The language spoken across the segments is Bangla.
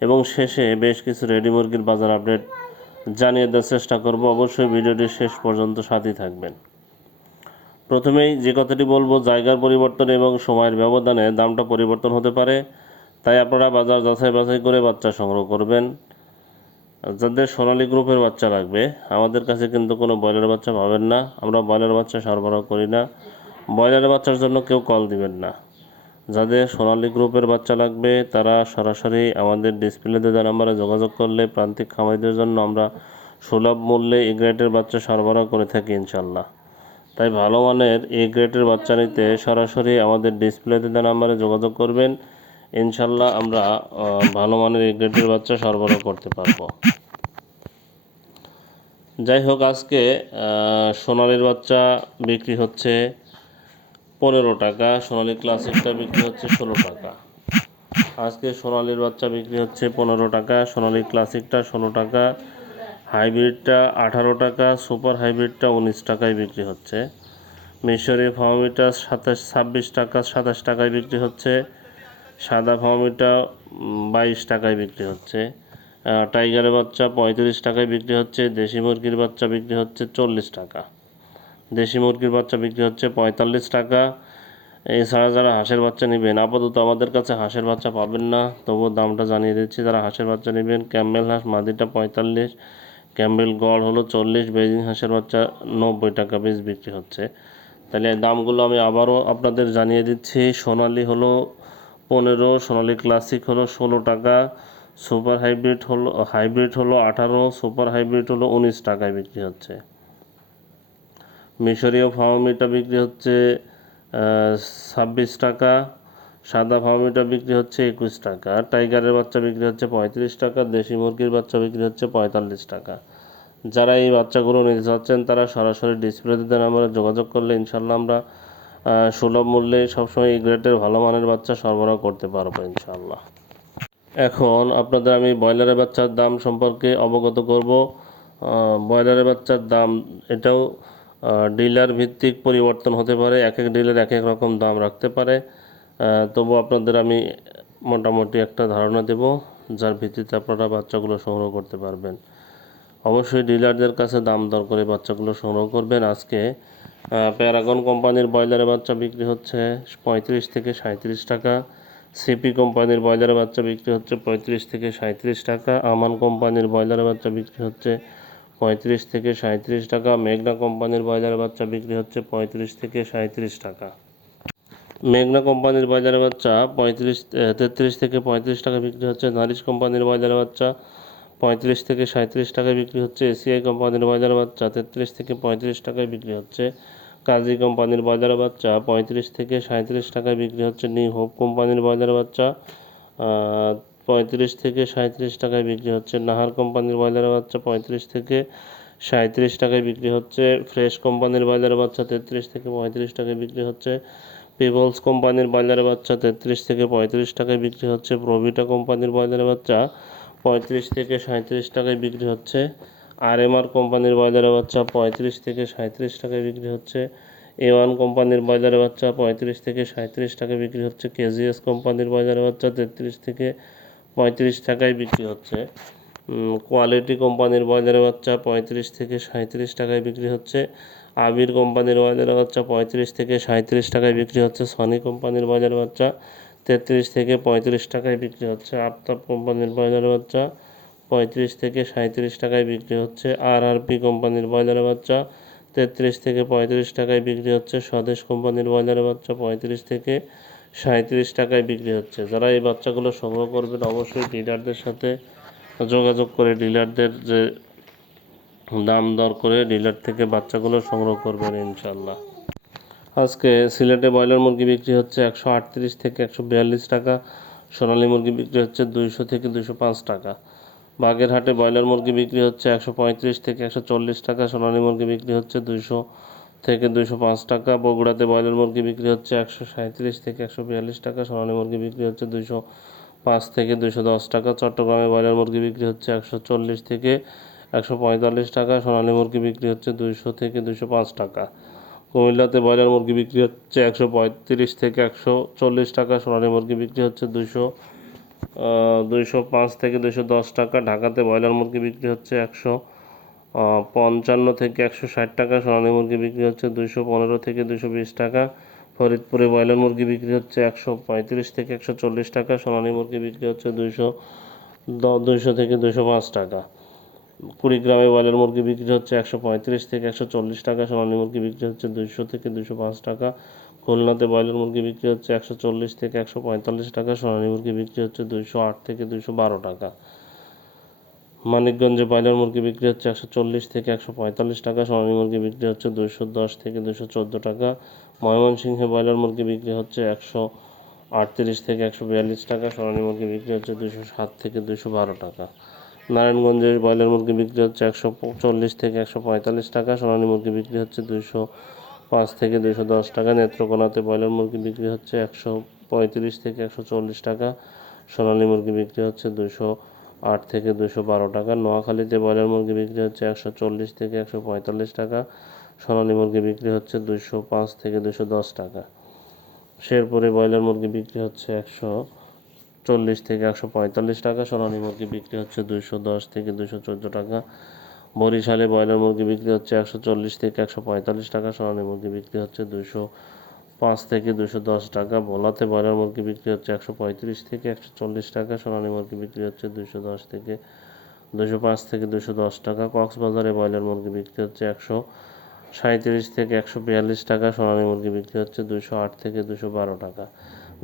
এবং শেষে বেশ কিছু রেডি মুরগির বাজার আপডেট জানিয়ে দেওয়ার চেষ্টা করব। অবশ্যই ভিডিওটি শেষ পর্যন্ত সাথেই থাকবেন। প্রথমেই যে কথাটি বলব, জায়গার পরিবর্তন এবং সময়ের ব্যবধানে দামটা পরিবর্তন হতে পারে, তাই আপনারা বাজার যাচাই বাছাই করে বাচ্চা সংগ্রহ করবেন। যাদের সোনালী গ্রুপের বাচ্চা লাগবে, আমাদের কাছে কিন্তু কোনো ব্রয়লার বাচ্চা পাবেন না। আমরা ব্রয়লার বাচ্চা সরবরাহ করি না। ব্রয়লার বাচ্চার জন্য কেউ কল দিবেন না। যাদের সোনালী গ্রুপের বাচ্চা লাগবে, তারা সরাসরি আমাদের ডিসপ্লেতে দেওয়া নাম্বারে যোগাযোগ করলে প্রান্তিক খামারিদের জন্য আমরা সুলভ মূল্যে এ গ্রেডের বাচ্চা সরবরাহ করে থাকি ইনশাল্লাহ তাই ভালো মানের এ গ্রেডের বাচ্চা নিতে সরাসরি আমাদের ডিসপ্লেতে দেওয়া নাম্বারে যোগাযোগ করবেন। ইনশাল্লাহ আমরা ভালো মানের এ গ্রেডের বাচ্চা সরবরাহ করতে পারব। যাই হোক, আজকে সোনালির বাচ্চা বিক্রি হচ্ছে পনেরো টাকা, সোনালি ক্লাসিকটা বিক্রি হচ্ছে ষোলো টাকা। আজকে সোনালির বাচ্চা বিক্রি হচ্ছে পনেরো টাকা, সোনালি ক্লাসিকটা ষোলো টাকা, হাইব্রিডটা আঠারো টাকা, সুপার হাইব্রিডটা উনিশ টাকায় বিক্রি হচ্ছে। মিশরি ফার্মিটা সাতাশ, ছাব্বিশ টাকা, সাতাশ টাকায় বিক্রি হচ্ছে। সাদা ফার্মিটা বাইশ টাকায় বিক্রি হচ্ছে। টাইগারের বাচ্চা পঁয়ত্রিশ টাকায় বিক্রি হচ্ছে। দেশি মুরগির বাচ্চা বিক্রি হচ্ছে চল্লিশ টাকা। দেশি মুরগির বাচ্চা বিক্রি হচ্ছে পঁয়তাল্লিশ টাকা। এছাড়া যারা হাঁসের বাচ্চা নেবেন, আপাতত আমাদের কাছে হাঁসের বাচ্চা পাবেন না। তবুও দামটা জানিয়ে দিচ্ছি, যারা হাঁসের বাচ্চা নেবেন, ক্যাম্বেল হাঁস, মাদিটা পঁয়তাল্লিশ, ক্যাম্বেল গড় হলো চল্লিশ বেজিং হাঁসের বাচ্চা নব্বই টাকা পিস বিক্রি হচ্ছে। তাহলে দামগুলো আমি আবারও আপনাদের জানিয়ে দিচ্ছি। সোনালি হলো পনেরো, সোনালি ক্লাসিক হলো ষোলো টাকা, সুপার হাইব্রিড হলো হাইব্রিড হলো আঠারো, সুপার হাইব্রিড হলো উনিশ টাকায় বিক্রি হচ্ছে। মিশরীয় ফার্মিটা বিক্রি হচ্ছে ছাব্বিশ টাকা, সাদা ফার্মিটা বিক্রি হচ্ছে একুশ টাকা টাইগারের বাচ্চা বিক্রি হচ্ছে পঁয়ত্রিশ টাকা, দেশি মুরগির বাচ্চা বিক্রি হচ্ছে পঁয়তাল্লিশ টাকা। যারা এই বাচ্চাগুলো নিতে চাচ্ছেন, তারা সরাসরি ডিসপ্লেতে আমরা যোগাযোগ করলে ইনশাল্লাহ আমরা সুলভ মূল্যে সবসময় এই গ্রেডের ভালো মানের বাচ্চা সরবরাহ করতে পারব ইনশাল্লাহ এখন আপনাদের আমি ব্রয়লারের বাচ্চার দাম সম্পর্কে অবগত করব। ব্রয়লারের বাচ্চার দাম এটাও ডিলার ভিত্তিক পরিবর্তন হতে পারে, এক এক ডিলার এক এক রকম দাম রাখতে পারে। তবু আপনাদের আমি মোটামুটি একটা ধারণা দেব, যার ভিত্তিতে আপনারা বাচ্চাগুলো সংগ্রহ করতে পারবেন। অবশ্যই ডিলারদের কাছে দাম দর করে বাচ্চাগুলো সংগ্রহ করবেন। আজকে প্যারাগন কোম্পানির ব্রয়লারের বাচ্চা বিক্রি হচ্ছে পঁয়ত্রিশ থেকে সাঁত্রিশ টাকা। সিপি কোম্পানির ব্রয়লারের বাচ্চা বিক্রি হচ্ছে পঁয়ত্রিশ থেকে সাঁত্রিশ টাকা। আমান কোম্পানির ব্রয়লারের বাচ্চা বিক্রি হচ্ছে পঁয়ত্রিশ থেকে সাঁত্রিশ টাকা। মেঘনা কোম্পানির ব্রয়লারের বাচ্চা বিক্রি হচ্ছে পঁয়ত্রিশ থেকে সাঁত্রিশ টাকা। মেঘনা কোম্পানির বাজারে বাচ্চা পঁয়ত্রিশ তেত্রিশ থেকে পঁয়ত্রিশ টাকা বিক্রি হচ্ছে। নারিশ কোম্পানির বাজারে বাচ্চা পঁয়ত্রিশ থেকে সাঁত্রিশ টাকায় বিক্রি হচ্ছে। এসিআই কোম্পানির বাজারে বাচ্চা তেত্রিশ থেকে পঁয়ত্রিশ টাকায় বিক্রি হচ্ছে। কাজী কোম্পানির বাজারে বাচ্চা পঁয়ত্রিশ থেকে সাঁত্রিশ টাকায় বিক্রি হচ্ছে। নিউ হোপ কোম্পানির বাজারে বাচ্চা পঁয়ত্রিশ থেকে সাঁত্রিশ টাকায় বিক্রি হচ্ছে। নাহার কোম্পানির বাজারে বাচ্চা পঁয়ত্রিশ থেকে সাঁত্রিশ টাকায় বিক্রি হচ্ছে। ফ্রেশ কোম্পানির বাজারে বাচ্চা তেত্রিশ থেকে পঁয়ত্রিশ টাকায় বিক্রি হচ্ছে। পিপলস কোম্পানির বাজারে বাচ্চা তেত্রিশ থেকে পঁয়ত্রিশ টাকায় বিক্রি হচ্ছে। প্রভিটা কোম্পানির বাজারে বাচ্চা পঁয়ত্রিশ থেকে সাঁত্রিশ টাকায় বিক্রি হচ্ছে। আর এম আর কোম্পানির বাজারে বাচ্চা পঁয়ত্রিশ থেকে সাঁত্রিশ টাকায় বিক্রি হচ্ছে। এ ওয়ান কোম্পানির বাজারে বাচ্চা পঁয়ত্রিশ থেকে সাঁত্রিশ টাকায় বিক্রি হচ্ছে। কেজিএস কোম্পানির বাজারে বাচ্চা তেত্রিশ থেকে পঁয়ত্রিশ টাকায় বিক্রি হচ্ছে। কোয়ালিটি কোম্পানির বাজারে বাচ্চা পঁয়ত্রিশ থেকে সাঁত্রিশ টাকায় বিক্রি হচ্ছে। আবির কোম্পানির বাজারে বাচ্চা পঁয়ত্রিশ থেকে সাঁত্রিশ টাকায় বিক্রি হচ্ছে। সনি কোম্পানির বাজারে বাচ্চা তেত্রিশ থেকে পঁয়ত্রিশ টাকায় বিক্রি হচ্ছে। আফতাব কোম্পানির বাজারে বাচ্চা পঁয়ত্রিশ থেকে সাঁত্রিশ টাকায় বিক্রি হচ্ছে। আর আর পি কোম্পানির বাজারে বাচ্চা তেত্রিশ থেকে পঁয়ত্রিশ টাকায় বিক্রি হচ্ছে। স্বদেশ কোম্পানির বাজারে বাচ্চা পঁয়ত্রিশ থেকে সাঁত্রিশ টাকায় বিক্রি হচ্ছে। যারা এই বাচ্চাগুলো সংগ্রহ করবেন, অবশ্যই ডিলারদের সাথে যোগাযোগ করে ডিলারদের যে দাম দর করে ডিলার থেকে বাচ্চাগুলো সংগ্রহ করবেন ইনশাল্লাহ আজকে সিলেটে ব্রয়লার মুরগি বিক্রি হচ্ছে একশো আটত্রিশ থেকে একশো বিয়াল্লিশ টাকা, সোনালী মুরগি বিক্রি হচ্ছে দুইশো থেকে দুশো পাঁচ টাকা। বাগেরহাটে ব্রয়লার মুরগি বিক্রি হচ্ছে একশো পঁয়ত্রিশ থেকে একশো চল্লিশ টাকা, সোনালী মুরগি বিক্রি হচ্ছে দুইশো থেকে দুইশো পাঁচ টাকা, বগুড়াতে ব্রয়লার মুরগি বিক্রি হচ্ছে একশো সাঁত্রিশ থেকে একশো বিয়াল্লিশ টাকা, সোনালী মুরগি বিক্রি হচ্ছে দুইশো পাঁচ থেকে দুইশো দশ টাকা, চট্টগ্রামে ব্রয়লার মুরগি বিক্রি হচ্ছে একশো চল্লিশ থেকে একশো পঁয়তাল্লিশ টাকা, সোনালী মুরগি বিক্রি হচ্ছে দুইশো থেকে দুইশো পাঁচ টাকা। কুমিল্লাতে ব্রয়লার মুরগি বিক্রি হচ্ছে একশো পঁয়ত্রিশ থেকে একশো চল্লিশ টাকা, সোনালী মুরগি বিক্রি হচ্ছে দুইশো দুইশো পাঁচ থেকে দুইশো দশ টাকা, ঢাকাতে ব্রয়লার মুরগি বিক্রি হচ্ছে একশো পঞ্চান্ন থেকে একশো ষাট টাকা, সোনালী মুরগি বিক্রি হচ্ছে দুইশো পনেরো থেকে দুইশো বিশ টাকা, ফরিদপুরে ব্রয়লার মুরগি বিক্রি হচ্ছে একশো পঁয়ত্রিশ থেকে একশো চল্লিশ টাকা, সোনালী মুরগি বিক্রি হচ্ছে দুইশো দুইশো থেকে দুইশো পাঁচ টাকা। কুড়িগ্রামে ব্রয়লার মুরগি বিক্রি হচ্ছে একশো পঁয়ত্রিশ থেকে একশো চল্লিশ টাকা, সোনালী মুরগি বিক্রি হচ্ছে দুইশো থেকে দুইশো পাঁচ টাকা, খুলনাতে ব্রয়লার মুরগি বিক্রি হচ্ছে একশো চল্লিশ থেকে একশো পঁয়তাল্লিশ টাকা, সোনালী মুরগি বিক্রি হচ্ছে দুইশো আট থেকে দুইশো বারো টাকা। মানিকগঞ্জে ব্রয়লার মুরগি বিক্রি হচ্ছে একশো চল্লিশ থেকে একশো পঁয়তাল্লিশ টাকা, সোনালী মুরগি বিক্রি হচ্ছে দুইশো দশ থেকে দুইশো চোদ্দ টাকা, ময়মনসিংহে ব্রয়লার মুরগি বিক্রি হচ্ছে একশো আটত্রিশ থেকে একশো বিয়াল্লিশ টাকা, সোনালী মুরগি বিক্রি হচ্ছে দুইশো সাত থেকে দুইশো বারো টাকা। নারায়ণগঞ্জে ব্রয়লার মুরগি বিক্রি হচ্ছে একশো চল্লিশ থেকে একশো পঁয়তাল্লিশ টাকা, সোনালী মুরগি বিক্রি হচ্ছে দুইশো পাঁচ থেকে দুইশো দশ টাকা, নেত্রকোনাতে ব্রয়লার মুরগি বিক্রি হচ্ছে একশো পঁয়ত্রিশ থেকে একশো চল্লিশ টাকা, সোনালী মুরগি বিক্রি হচ্ছে দুশো আট থেকে দুশো বারো টাকা। নোয়াখালীতে ব্রয়লার মুরগি বিক্রি হচ্ছে একশো চল্লিশ থেকে একশো পঁয়তাল্লিশ টাকা। সোনালী মুরগি বিক্রি হচ্ছে দুশো পাঁচ থেকে দুশো দশ টাকা। শেরপুরে ব্রয়লার মুরগি বিক্রি হচ্ছে একশো চল্লিশ থেকে একশো পঁয়তাল্লিশ টাকা। সোনালী মুরগি বিক্রি হচ্ছে দুশো দশ থেকে দুশো চোদ্দ টাকা। বরিশালে ব্রয়লার মুরগি বিক্রি হচ্ছে একশো চল্লিশ থেকে একশো পঁয়তাল্লিশ টাকা। সোনালী মুরগি বিক্রি হচ্ছে দুশো পাঁচ থেকে দুশো দশ টাকা। ভোলাতে ব্রয়লার মুরগি বিক্রি হচ্ছে একশো পঁয়ত্রিশ থেকে একশো চল্লিশ টাকা। সোনালী মুরগি বিক্রি হচ্ছে দুশো দশ থেকে দুশো পাঁচ থেকে দুশো দশ টাকা। কক্সবাজারে ব্রয়লার মুরগি বিক্রি হচ্ছে একশো সাঁত্রিশ থেকে একশো বিয়াল্লিশ টাকা। সোনালী মুরগি বিক্রি হচ্ছে দুশো আট থেকে দুশো বারো টাকা।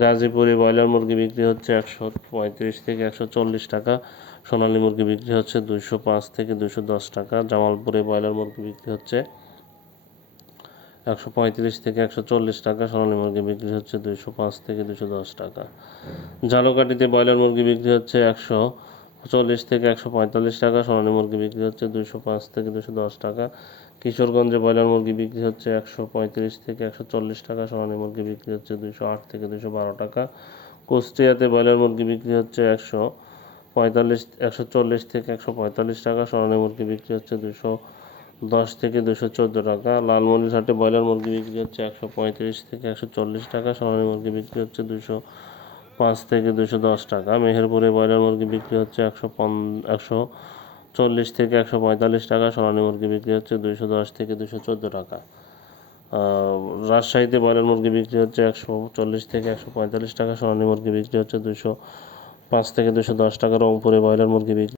গাজীপুরে ব্রয়লার মুরগি বিক্রি হচ্ছে একশো পঁয়ত্রিশ থেকে একশো চল্লিশ টাকা। সোনালী মুরগি বিক্রি হচ্ছে দুশো পাঁচ থেকে দুশো দশ টাকা। জামালপুরে ব্রয়লার মুরগি বিক্রি হচ্ছে একশো পঁয়ত্রিশ থেকে একশো চল্লিশ টাকা সোনালী মুরগি বিক্রি হচ্ছে দুশো পাঁচ থেকে দুশো দশ টাকা। ঝালকাঠিতে ব্রয়লার মুরগি বিক্রি হচ্ছে একশো চল্লিশ থেকে একশো পঁয়তাল্লিশ টাকা সোনালী মুরগি বিক্রি হচ্ছে দুশো পাঁচ থেকে দুশো দশ টাকা। কিশোরগঞ্জে ব্রয়লার মুরগি বিক্রি হচ্ছে একশো পঁয়ত্রিশ থেকে একশো চল্লিশ টাকা সোনালী মুরগি বিক্রি হচ্ছে দুশো আট থেকে দুশো বারো টাকা। কুষ্টিয়াতে ব্রয়লার মুরগি বিক্রি হচ্ছে একশো পঁয়তাল্লিশ, একশো চল্লিশ থেকে একশো পঁয়তাল্লিশ টাকা সোনালী মুরগি বিক্রি হচ্ছে দুশো দশ থেকে দুশো চোদ্দ টাকা। লালমনিরহাটে ব্রয়লার মুরগি বিক্রি হচ্ছে একশো পঁয়ত্রিশ থেকে একশো চল্লিশ টাকা। সোনালী মুরগি বিক্রি হচ্ছে দুশো পাঁচ থেকে দুশো দশ টাকা। মেহেরপুরে ব্রয়লার মুরগি বিক্রি হচ্ছে একশো পন, একশো চল্লিশ থেকে একশো পঁয়তাল্লিশ টাকা। সোনালী মুরগি বিক্রি হচ্ছে দুশো দশ থেকে দুশো চোদ্দ টাকা। রাজশাহীতে ব্রয়লার মুরগি বিক্রি হচ্ছে একশো চল্লিশ থেকে একশো পঁয়তাল্লিশ টাকা। সোনালী মুরগি বিক্রি হচ্ছে দুশো পাঁচ থেকে দুশো দশ টাকা। রংপুরে ব্রয়লার মুরগি বিক্রি